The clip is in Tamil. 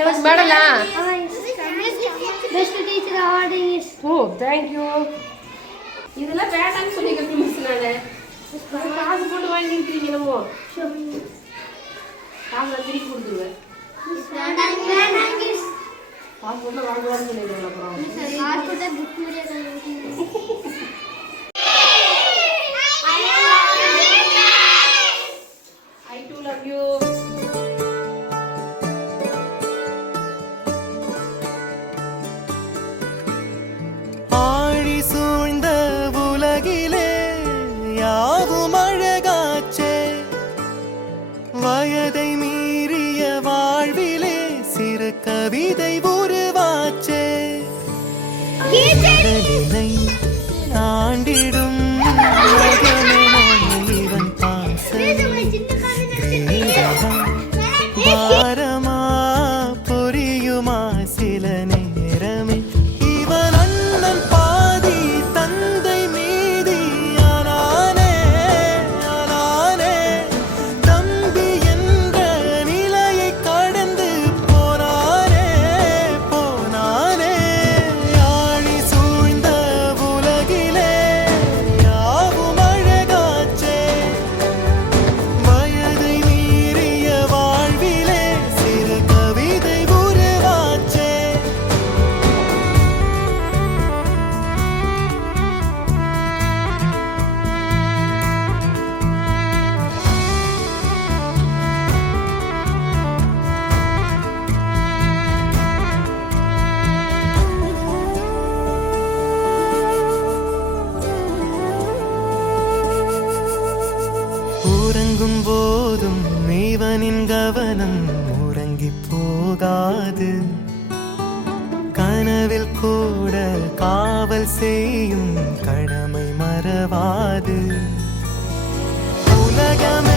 எனக்கு மெடலா? Best teacher award is. Oh thank you. இதெல்லாம் வேண்டாம்னு சொல்லிக்கிறேன் மிஸ். நான் காசு போட்டு வாங்கிருக்கீங்க என்னமோ. காசு திருப்பி கொடுத்துருவேன். காசு போட்டு வாங்குவான்னு சொல்லிடுவேன். அப்புறம் காசு போட்டா புக் மாதிரியே கண்டுபிடிக்கணும். I too love you. ஆழி சூழ்ந்த உலகிலே யாவும் அழகாச்சே, வயதை மீறிய வாழ்விலே சிறு கவிதை உருவாச்சே, கடலினை தாண்டிடும் இவன் பாரமா பொரியுமா சில நேரமே, இவன் அண்ணன் பாதி தந்தை மீதி ஆனானே ஆனானே, தம்பி என்ற நிலையை கடந்து போனானே போனானே, ஆழி சூழ்ந்த உலகிலே யாவும் அழகாச்சே, வயதை மீறிய வாழ்விலே சிறு கவிதை உருவாச்சே. உறங்கும் போதும் இவனின் கவனம் உறங்கி போகாது, கனவில் கூட காவல் செய்யும் கடமை மறவாது, உலகமே